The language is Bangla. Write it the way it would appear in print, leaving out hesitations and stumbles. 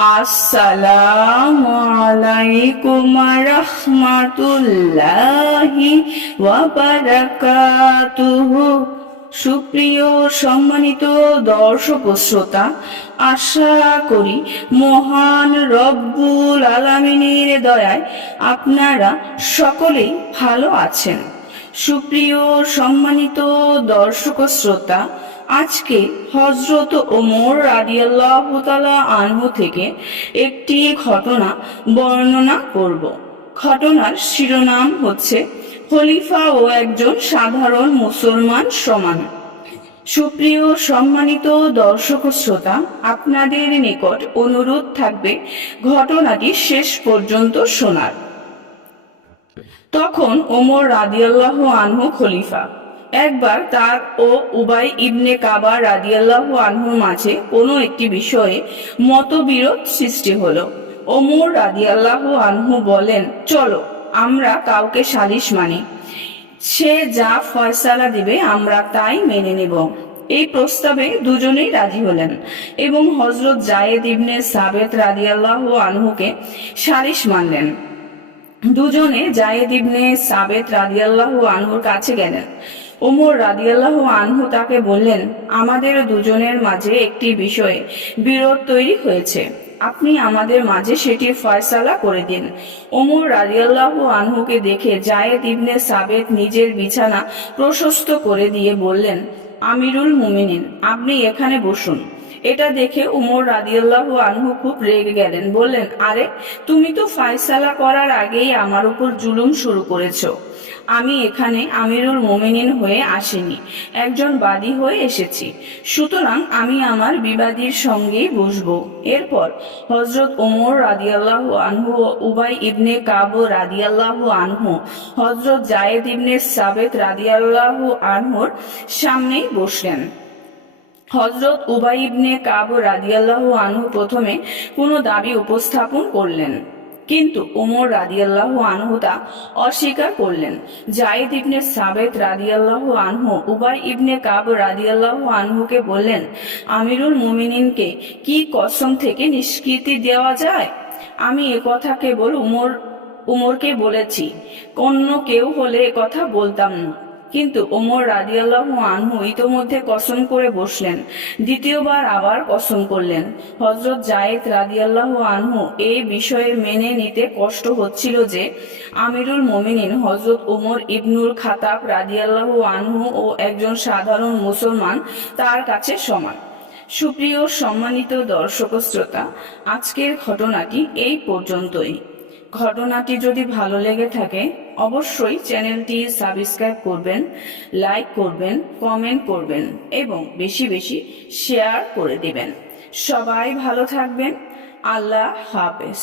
আসসালামু আলাইকুম রাহমাতুল্লাহি ওয়া বারাকাতুহু। সুপ্রিয় সম্মানিত দর্শক ও শ্রোতা, আশা করি মহান রব্বুল আলামিনের দয়ায় আপনারা সকলেই ভালো আছেন। সুপ্রিয় সম্মানিত দর্শক ও শ্রোতা, আজকে হযরত ওমর রাদিয়াল্লাহু তাআলা আনহু থেকে একটি ঘটনা বর্ণনা করব। ঘটনার শিরোনাম হচ্ছে খলিফা ও একজন সাধারণ মুসলমান সমান। সুপ্রিয় সম্মানিত দর্শক ও শ্রোতা, আপনাদের নিকট অনুরোধ থাকবে ঘটনাটি শেষ পর্যন্ত শোনার। তখন ওমর রাদিয়াল্লাহু আনহু খলিফা। একবার তার ও উবাই ইবনে কাবা রাদিয়াল্লাহু আনহুর মাঝে কোনো একটি বিষয়ে মতবিরোধ সৃষ্টি হলো। ওমর রাদিয়াল্লাহু আনহু বলেন, চলো আমরা কাউকে সালিশ মানি, সে যা ফয়সালা দিবে আমরা তাই মেনে নেব। এই প্রস্তাবে দুজনেই রাজি হলেন এবং হযরত যায়েদ ইবনে সাবেত রাদিয়াল্লাহু আনহুকে সালিশ মানলেন। দুজনে যায়েদ ইবনে সাবেত রাদিয়াল্লাহু আনহুর কাছে গেলেন। ওমর রাদিয়াল্লাহু আনহু তাকে বললেন, আমাদের দুজনের মাঝে একটি বিষয়ে বিরোধ তৈরি হয়েছে, আপনি আমাদের মাঝে সেটি ফয়সালা করে দিন। ওমর রাদিয়াল্লাহু আনহুকে দেখে যায়েদ ইবনে সাবেত নিজের বিছানা প্রশস্ত করে দিয়ে বললেন, আমিরুল মুমিনিন, আপনি এখানে বসুন। এটা দেখে উমর রাদিয়াল্লাহু আনহু খুব রেগে গেলেন। বললেন, আরে তুমি তো ফয়সালা করার আগেই আমার উপর জুলুম শুরু করেছো। আমি এখানে আমিরুল মুমিনিন হয়ে আসিনি, একজন বাদী হয়ে এসেছি, সুতরাং আমি আমার বিবাদীর সঙ্গেই বসবো। এরপর হযরত ওমর রাদিয়াল্লাহু আনহু ও উবাই ইবনে কাব রাদিয়াল্লাহু আনহু হযরত যায়েদ ইবনে সাবেত রাদিয়াল্লাহু আনহুর সামনেই বসলেন। হযরত উবাই ইবনে কাব রাদিয়াল্লাহু আনহু প্রথমে কোনো দাবি উপস্থাপন করলেন, কিন্তু ওমর রাদিয়াল্লাহু আনহু তা অস্বীকার করলেন। যায়েদ ইবনে সাবেত রাদিয়াল্লাহু আনহু উবাই ইবনে কাব রাদিয়াল্লাহু আনহুকে বললেন, আমিরুল মুমিনিনকে কি কসম থেকে নিষ্কৃতি দেওয়া যায়? আমি একথা কেবল উমরকে বলেছি, অন্য কেউ হলে একথা বলতাম না। কিন্তু ওমর রাদিয়াল্লাহু আনহু ইতোমধ্যে কসম করে বসলেন। দ্বিতীয়বার আবার কসম করলেন। হযরত যায়েদ রাদিয়াল্লাহু আনহু এই বিষয়ে মেনে নিতে কষ্ট হচ্ছিল যে আমিরুল মুমিনিন হযরত ওমর ইবনুল খাত্তাব রাদিয়াল্লাহু আনহু ও একজন সাধারণ মুসলমান তার কাছে সমান। সুপ্রিয় সম্মানিত দর্শক শ্রোতা, আজকের ঘটনাটি এই পর্যন্তই। ঘটনাটি যদি ভালো লেগে থাকে অবশ্যই চ্যানেলটি সাবস্ক্রাইব করবেন, লাইক করবেন, কমেন্ট করবেন এবং বেশি বেশি শেয়ার করে দিবেন। সবাই ভালো থাকবেন। আল্লাহ হাফেজ।